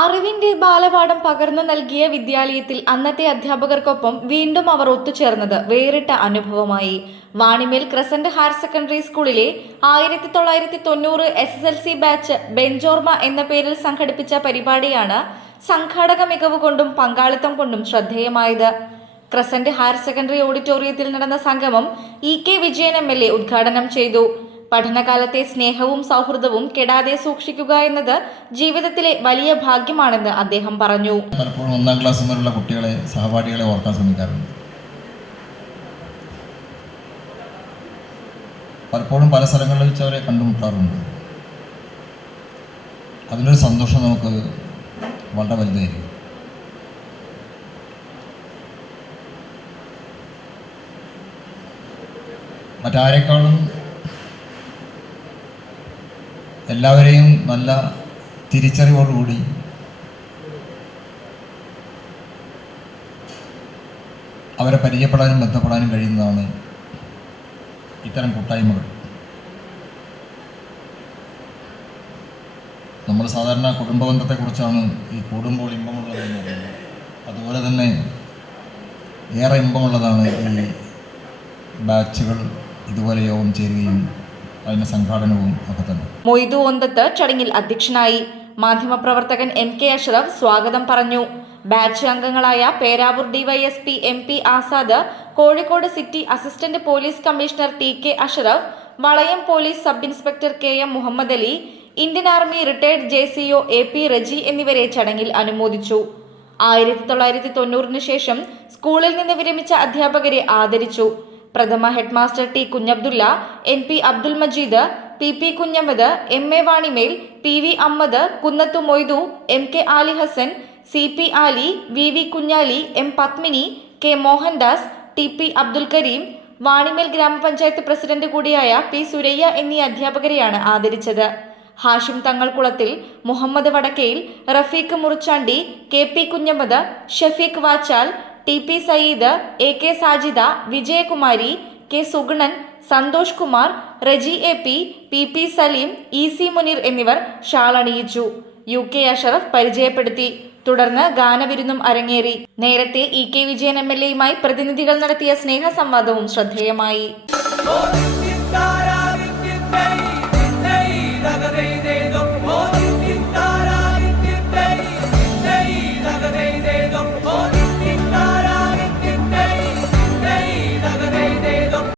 ജീവിതപാഠം പകർന്നു നൽകിയ വിദ്യാലയത്തിൽ അന്നത്തെ അധ്യാപകർക്കൊപ്പം വീണ്ടും അവർ ഒത്തുചേർന്നത് വേറിട്ട അനുഭവമായി. വാണിമേൽ ക്രസന്റ് ഹയർ സെക്കൻഡറി സ്കൂളിലെ ആയിരത്തി തൊള്ളായിരത്തി തൊണ്ണൂറ് S S L C batch ബെഞ്ചോർമ എന്ന പേരിൽ സംഘടിപ്പിച്ച പരിപാടിയാണ് സംഘാടക മികവ് കൊണ്ടും പങ്കാളിത്തം കൊണ്ടും ശ്രദ്ധേയമായത്. ക്രസന്റ് ഹയർ സെക്കൻഡറി ഓഡിറ്റോറിയത്തിൽ നടന്ന സംഗമം E K Vijayan M L A ഉദ്ഘാടനം ചെയ്തു. പഠനകാലത്തെ സ്നേഹവും സൗഹൃദവും കെടാതെ സൂക്ഷിക്കുക എന്നത് ജീവിതത്തിലെ വലിയ ഭാഗ്യമാണെന്ന് അദ്ദേഹം പറഞ്ഞു. പലപ്പോഴും ഒന്നാം ക്ലാസ് മുതലുള്ള കുട്ടികളെ സഹപാഠികളെ ഓർക്കാൻ ശ്രമിക്കാറുണ്ട്. പലപ്പോഴും പല സ്ഥലങ്ങളിൽ വെച്ച് അവരെ കണ്ടുമുട്ടാറുണ്ട്. അതിനൊരു സന്തോഷം നമുക്ക് വളരെ വലുതായിരിക്കും. മറ്റാരെക്കാളും എല്ലാവരെയും നല്ല തിരിച്ചറിവോടുകൂടി അവരെ പരിചയപ്പെടാനും ബന്ധപ്പെടാനും കഴിയുന്നതാണ് ഇത്തരം കൂട്ടായ്മകൾ. നമ്മൾ സാധാരണ കുടുംബ ബന്ധത്തെക്കുറിച്ചാണ് ഈ കൂടുമ്പോൾ ഇമ്പമുള്ളതെന്ന് പറയുന്നത്. അതുപോലെ തന്നെ ഏറെ ഇമ്പമുള്ളതാണ് ഈ ബാച്ചുകൾ ഇതുപോലെ യോഗം ചേരുകയും അതിന്റെ സംഘാടനവും ഒക്കെ തന്നെ. മൊയ്തു ഒന്തത്ത് ചടങ്ങിൽ അധ്യക്ഷനായി മാധ്യമപ്രവർത്തകൻ എം കെ അഷ്റഫ് സ്വാഗതം പറഞ്ഞു. ബാച്ച് അംഗങ്ങളായ Peravoor DYSP M P Azad Kozhikode city assistant police commissioner T K Ashraf Valayam police sub inspector K M Muhammad Ali Indian army retired J C O A P Reji എന്നിവരെ ചടങ്ങിൽ അനുമോദിച്ചു. ആയിരത്തി തൊള്ളായിരത്തി തൊണ്ണൂറിന് ശേഷം സ്കൂളിൽ നിന്ന് വിരമിച്ച അധ്യാപകരെ ആദരിച്ചു. പ്രഥമ headmaster T Kunhabdulla N P Abdul Majeed P P Kunhammad M A Vanimel P V Ammad Kunnathu Moidu M K Ali Hassan C P Ali V V Kunhali M Padmini K Mohandas T P Abdul Kareem Vanimel ഗ്രാമപഞ്ചായത്ത് president കൂടിയായ P Suraiya എന്നീ അധ്യാപകരെയാണ് ആദരിച്ചത്. Hashim Thangalkulathil Muhammad Vadakkayil Rafeeq Murichandi K P Kunhammad Shafeeq Vachal T P Sayeed A K Sajida Vijayakumari K Suganan Santhosh Kumar Reji A P P P Saleem E C Muneer എന്നിവർ ഷാളണിയിച്ചു. U K Ashraf പരിചയപ്പെടുത്തി. തുടർന്ന് ഗാനവിരുന്നും അരങ്ങേറി. നേരത്തെ E K Vijayan M L എയുമായി പ്രതിനിധികൾ നടത്തിയ സ്നേഹ സംവാദവും ശ്രദ്ധേയമായി